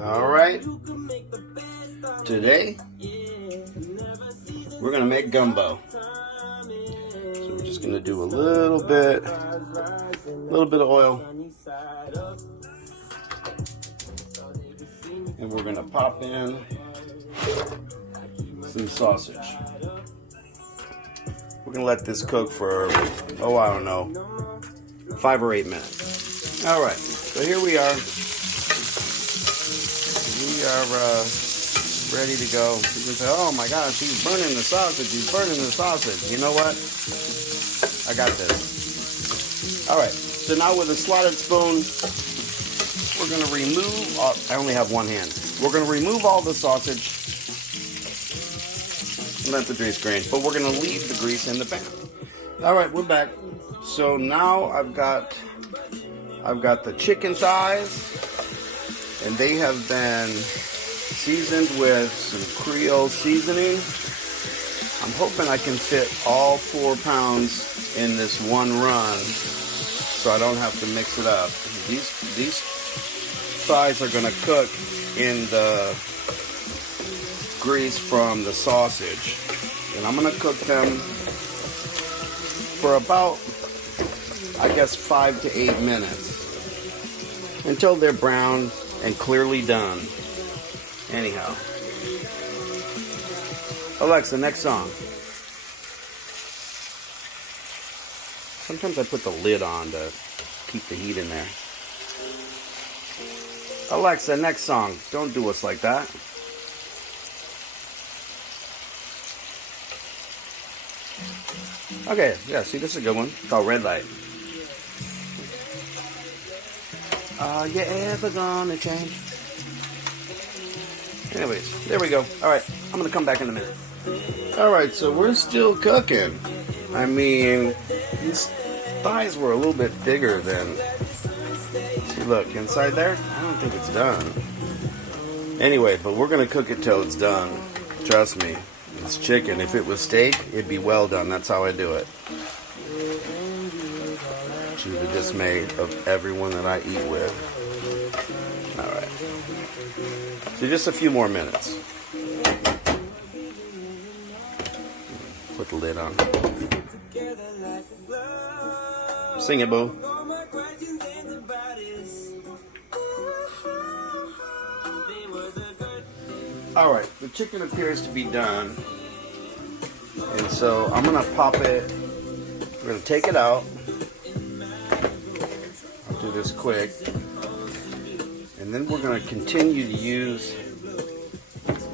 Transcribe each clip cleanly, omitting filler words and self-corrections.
All right. Today, we're gonna make gumbo. So we're just gonna do a little bit of oil, and we're gonna pop in some sausage. We're gonna let this cook for, oh, I don't know, 5 or 8 minutes. All right, so here we are. We are ready to go. You can say, oh my gosh, he's burning the sausage. He's burning the sausage. You know what? I got this. All right, so now with a slotted spoon, we're gonna remove, I only have one hand. We're gonna remove all the sausage and let the grease grain, but we're gonna leave the grease in the pan. All right, we're back. So now I've got the chicken thighs, and they have been seasoned with some Creole seasoning. I'm hoping I can fit all 4 pounds in this one run, so I don't have to mix it up. These thighs are going to cook in the grease from the sausage, and I'm going to cook them for about, I guess, 5 to 8 minutes until they're brown and clearly done. Anyhow, Alexa, next song. Sometimes I put the lid on to keep the heat in there. Alexa, next song. Don't do us like that. Okay, yeah, see, this is a good one. It's called Red Light. Are you ever gonna change? Anyways, there we go. Alright, I'm gonna come back in a minute. Alright, so we're still cooking. I mean, these thighs were a little bit bigger than... See, look, inside there? I don't think it's done. Anyway, but we're gonna cook it till it's done. Trust me. It's chicken. If it was steak, it'd be well done. That's how I do it. To the dismay of everyone that I eat with. Alright. So just a few more minutes. Put the lid on. Sing it, boo. Alright, the chicken appears to be done. And so I'm going to pop it. We're going to take it out. I'll do this quick. And then we're going to continue to use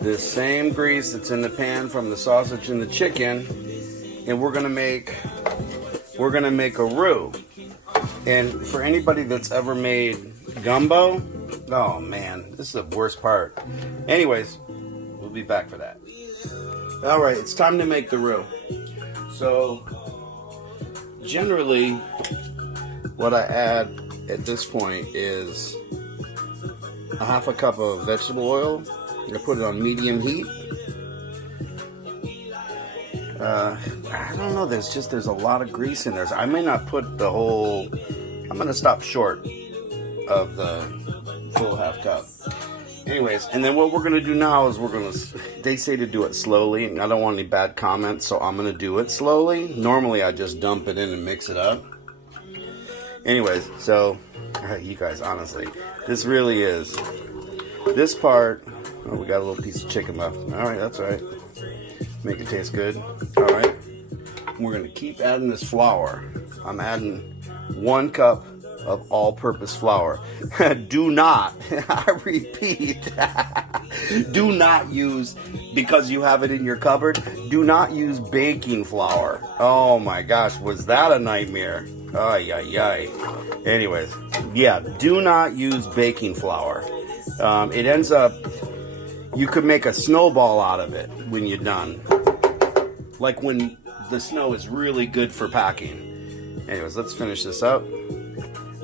this same grease that's in the pan from the sausage and the chicken, and we're going to make a roux. And for anybody that's ever made gumbo, oh man, this is the worst part. Anyways, we'll be back for that. All right, it's time to make the roux. So generally, what I add at this point is a half a cup of vegetable oil. I'm gonna put it on medium heat. I don't know, there's a lot of grease in there. So I may not put the whole, I'm gonna stop short of the full half cup. Anyways, and then what we're gonna do now is they say to do it slowly, and I don't want any bad comments, so I'm gonna do it slowly. Normally I just dump it in and mix it up. Anyways, so you guys, honestly, this really is, this part, oh, we got a little piece of chicken left. Alright, that's all right. Make it taste good. Alright. We're going to keep adding this flour. I'm adding 1 cup of all-purpose flour. Do not, I repeat, do not use, because you have it in your cupboard, do not use baking flour. Oh my gosh, was that a nightmare? Ay, ay, ay. Anyways, yeah, do not use baking flour. It ends up, you could make a snowball out of it when you're done. Like when the snow is really good for packing. Anyways, let's finish this up.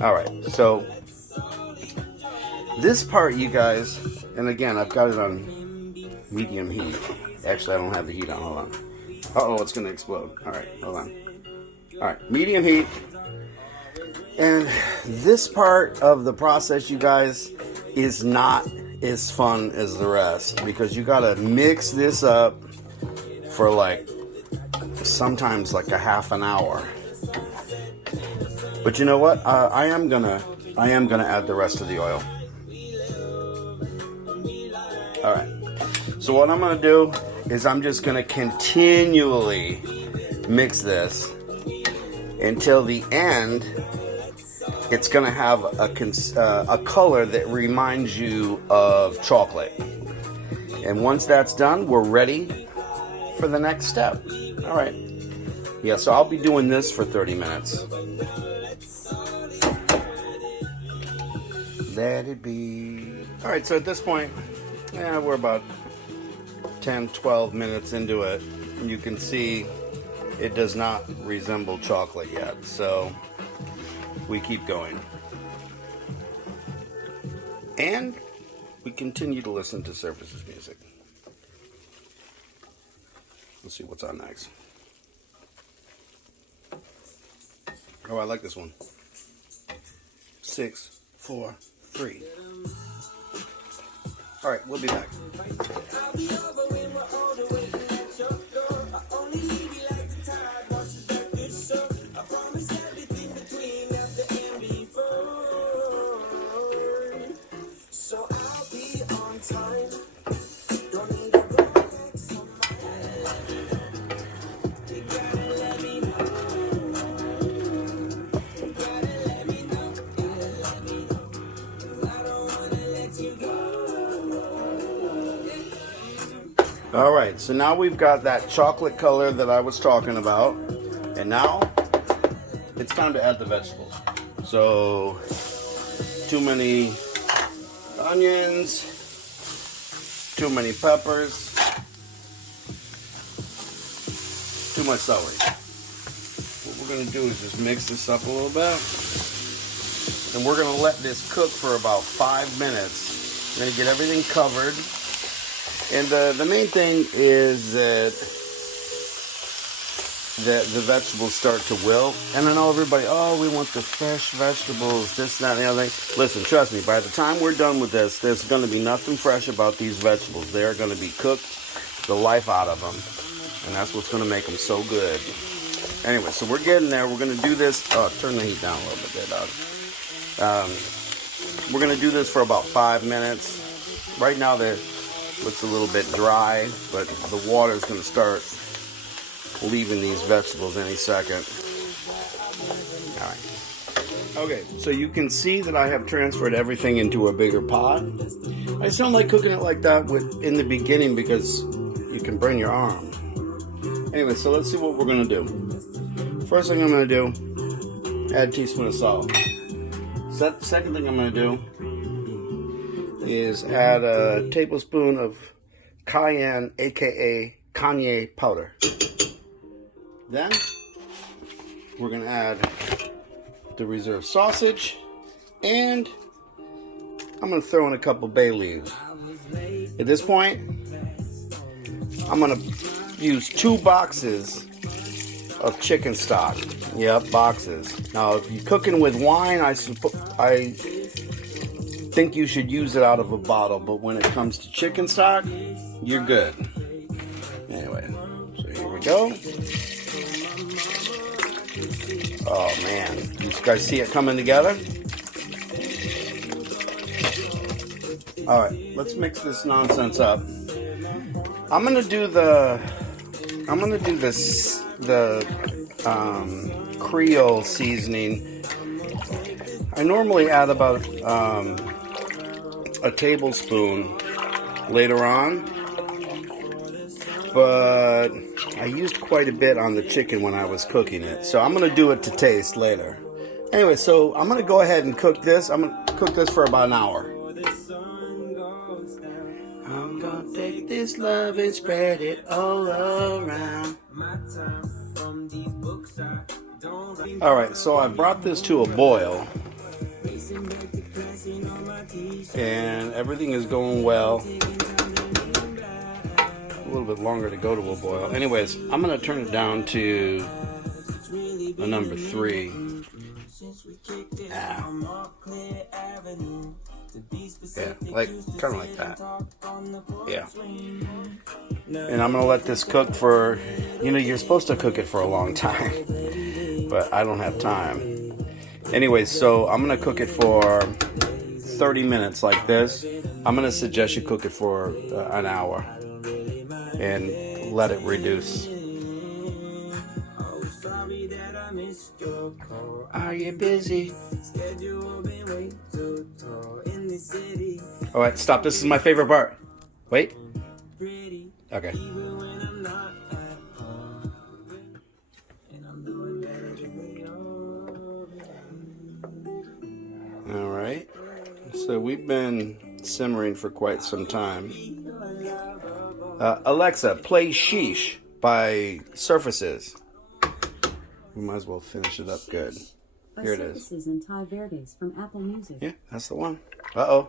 Alright, so this part, you guys, and again, I've got it on medium heat. Actually, I don't have the heat on. Hold on. Uh-oh, it's going to explode. Alright, hold on. Alright, medium heat. And this part of the process, you guys, is not as fun as the rest because you gotta mix this up for like sometimes like a half an hour. But you know what? I am gonna add the rest of the oil. All right. So what I'm gonna do is I'm just gonna continually mix this until the end. It's gonna have a color that reminds you of chocolate. And once that's done, we're ready for the next step. All right. Yeah, so I'll be doing this for 30 minutes. Let it be. All right, so at this point, we're about 10, 12 minutes into it. And you can see it does not resemble chocolate yet. So we keep going. And we continue to listen to Surface's music. Let's see what's on next. Oh, I like this one. 6, 4, 3. All right, we'll be back. All right, so now we've got that chocolate color that I was talking about, and now it's time to add the vegetables. So, too many onions, too many peppers, too much celery. What we're gonna do is just mix this up a little bit, and we're gonna let this cook for about 5 minutes. We're gonna get everything covered. And the main thing is that the vegetables start to wilt. And I know everybody, oh, we want the fresh vegetables, this, that, and the other thing. Listen, trust me, by the time we're done with this, there's going to be nothing fresh about these vegetables. They are going to be cooked the life out of them. And that's what's going to make them so good. Anyway, so we're getting there. We're going to do this. Oh, turn the heat down a little bit there, dog. We're going to do this for about 5 minutes. Right now, they're looks a little bit dry, but the water is going to start leaving these vegetables any second. All right. Okay, so you can see that I have transferred everything into a bigger pot. I sound like cooking it like that in the beginning because you can burn your arm. Anyway, so let's see what we're going to do. First thing I'm going to do, add a teaspoon of salt. Second thing I'm going to do is add a tablespoon of cayenne, aka Kanye powder. Then we're going to add the reserve sausage, and I'm going to throw in a couple bay leaves. At this point, I'm going to use 2 boxes of chicken stock. Yep, boxes. Now, if you're cooking with wine, I think you should use it out of a bottle, but when it comes to chicken stock, you're good. Anyway, so here we go. Oh man, you guys see it coming together? All right, let's mix this nonsense up. I'm gonna do the Creole seasoning. I normally add about a tablespoon later on, but I used quite a bit on the chicken when I was cooking it, so I'm going to do it to taste later. Anyway, so I'm going to go ahead and cook this. I'm going to cook this for about an hour. I'm going to take this love and spread it all around. Alright, so I brought this to a boil, and everything is going well. A little bit longer to go to a boil. Anyways, I'm going to turn it down to a number 3. Yeah, like kind of like that. Yeah. And I'm gonna let this cook for, you're supposed to cook it for a long time, but I don't have time. Anyway, so I'm gonna cook it for 30 minutes like this. I'm gonna suggest you cook it for an hour and let it reduce. Are you busy? All right, stop. This is my favorite part. Wait. Okay. All right. So we've been simmering for quite some time. Alexa, play Sheesh by Surfaces. We might as well finish it up good. Here it is. Surfaces and Thai Verdes from Apple Music. Yeah, that's the one. Uh-oh.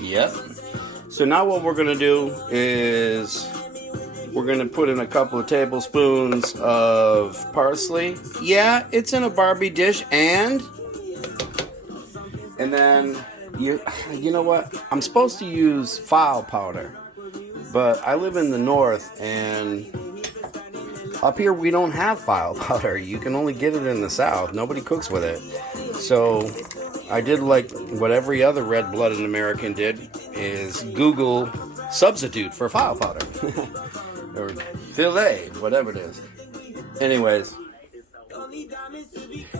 Yep. So now what we're going to do is we're going to put in a couple of tablespoons of parsley. Yeah, it's in a Barbie dish. And then, you know what? I'm supposed to use file powder. But I live in the north, and up here we don't have file powder. You can only get it in the south. Nobody cooks with it. So I did like what every other red-blooded American did, is Google substitute for file powder. Or filet, whatever it is. Anyways.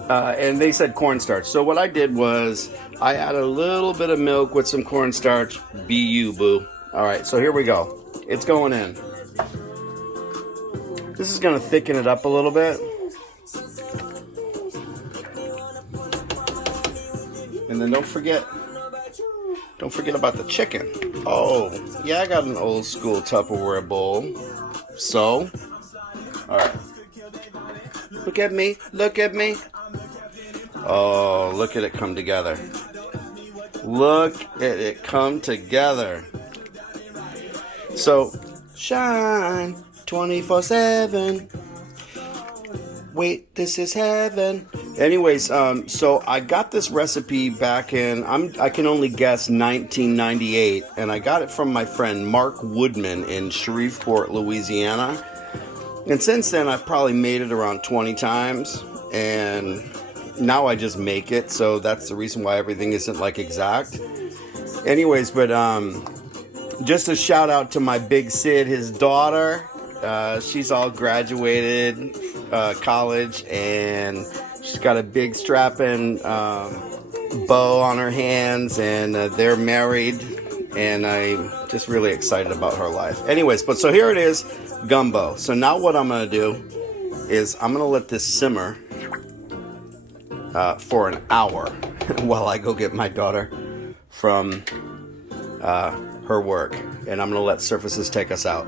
And they said cornstarch. So what I did was I added a little bit of milk with some cornstarch. Be you, boo. All right, so here we go. It's going in. This is going to thicken it up a little bit. And then don't forget about the chicken. Oh, yeah, I got an old school Tupperware bowl. So, all right. Look at me. Look at me. Oh, look at it come together. Look at it come together. So, shine 24/7. Wait, this is heaven. Anyways, so I got this recipe back in, I can only guess 1998, and I got it from my friend Mark Woodman in Shreveport, Louisiana. And since then, I've probably made it around 20 times, and now I just make it, so that's the reason why everything isn't like exact. Anyways, but just a shout out to my big Sid, his daughter. She's all graduated college, and she's got a big strapping bow on her hands, and they're married, and I'm just really excited about her life. Anyways, but so here it is, gumbo. So now what I'm going to do is I'm going to let this simmer for an hour while I go get my daughter from her work, and I'm going to let Surfaces take us out.